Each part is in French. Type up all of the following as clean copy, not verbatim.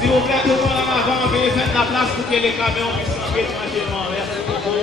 S'il vous plaît, tout le monde en avant, veuillez faire de la place pour que les camions puissent rentrer tranquillement. Merci beaucoup.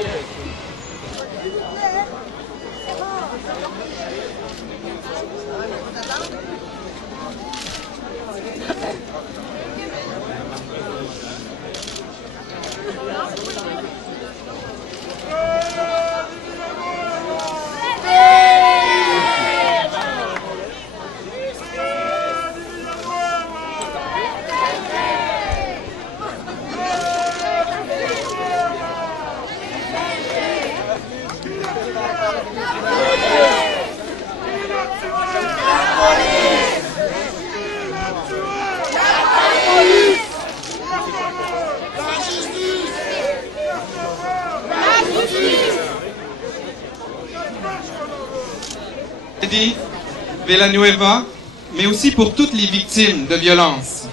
Villanueva, mais aussi pour toutes les victimes de violences.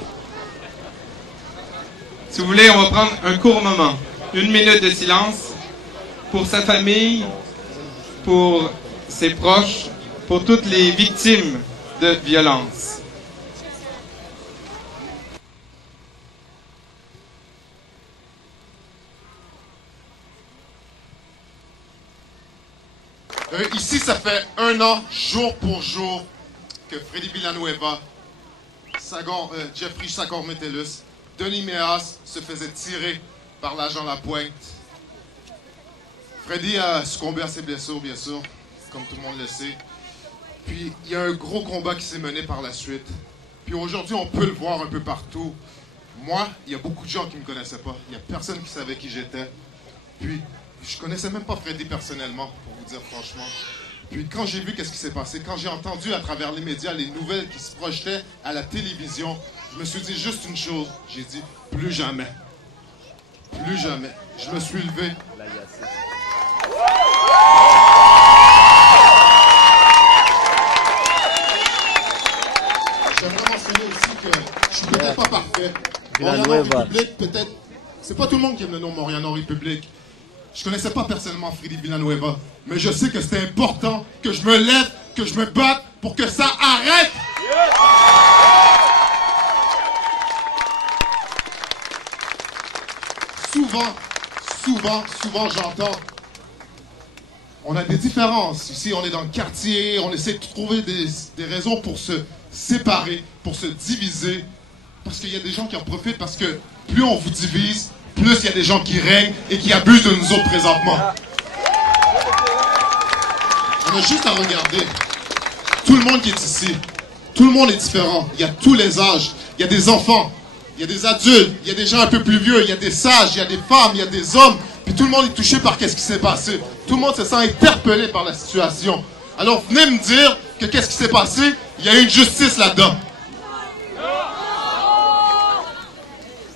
Si vous voulez, on va prendre un court moment, 1 minute de silence pour sa famille, pour ses proches, pour toutes les victimes de violences. Ici, ça fait 1 an, jour pour jour, que Freddy Villanueva, Jeffrey Sagor-Metellus, Denis Méas se faisait tirer par l'agent Lapointe. Freddy a succombé à ses blessures, bien sûr, comme tout le monde le sait. Puis, il y a un gros combat qui s'est mené par la suite. Puis aujourd'hui, on peut le voir un peu partout. Moi, il y a beaucoup de gens qui ne me connaissaient pas. Il n'y a personne qui savait qui j'étais. Puis, je connaissais même pas Freddy personnellement, pour vous dire franchement. Puis quand j'ai vu qu'est-ce qui s'est passé, quand j'ai entendu à travers les médias les nouvelles qui se projetaient à la télévision, je me suis dit juste une chose. J'ai dit, plus jamais. Plus jamais. Je me suis levé. J'aimerais mentionner aussi que je suis peut-être pas parfait. Montréal République, peut-être... C'est pas tout le monde qui aime le nom Montréal République. Je connaissais pas personnellement Freddy Villanueva, mais je sais que c'est important que je me lève, que je me batte pour que ça arrête. Souvent j'entends, on a des différences. Ici, on est dans le quartier, on essaie de trouver des raisons pour se séparer, pour se diviser, parce qu'il y a des gens qui en profitent, parce que plus on vous divise, plus il y a des gens qui règnent et qui abusent de nous autres présentement. On a juste à regarder. Tout le monde qui est ici, tout le monde est différent. Il y a tous les âges. Il y a des enfants, il y a des adultes, il y a des gens un peu plus vieux, il y a des sages, il y a des femmes, il y a des hommes. Puis tout le monde est touché par qu'est-ce qui s'est passé. Tout le monde se sent interpellé par la situation. Alors venez me dire que qu'est-ce qui s'est passé, il y a eu une justice là-dedans.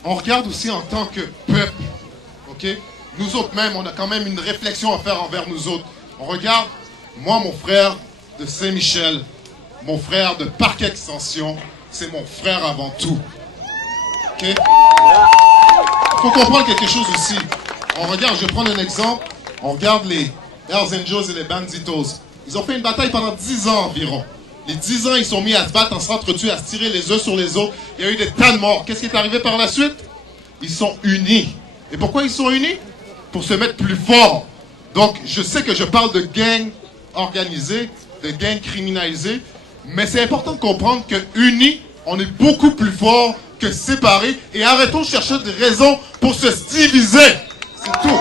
On regarde aussi en tant que peuple, ok? Nous autres même, on a quand même une réflexion à faire envers nous autres. On regarde, moi, mon frère de Saint-Michel, mon frère de Parc Extension, c'est mon frère avant tout. Ok? Il faut comprendre quelque chose aussi. On regarde, je vais prendre un exemple. On regarde les Hells Angels et les Banditos. Ils ont fait une bataille pendant 10 ans environ. Les 10 ans, ils sont mis à se battre, à s'entretuer, à se tirer les uns sur les autres. Il y a eu des tas de morts. Qu'est-ce qui est arrivé par la suite? Ils sont unis. Et pourquoi ils sont unis? Pour se mettre plus forts. Donc, je sais que je parle de gangs organisés, de gangs criminalisés, mais c'est important de comprendre que unis, on est beaucoup plus forts que séparés. Et arrêtons de chercher des raisons pour se diviser. C'est tout.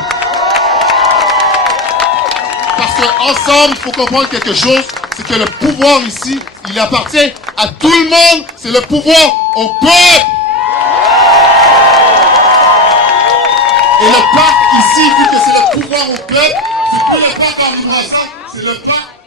Parce qu'ensemble, il faut comprendre quelque chose. C'est que le pouvoir ici, il appartient à tout le monde. C'est le pouvoir au peuple. Et le parc ici, vu que c'est le pouvoir au peuple, c'est plus le parc en Libre-Ensemble, c'est le parc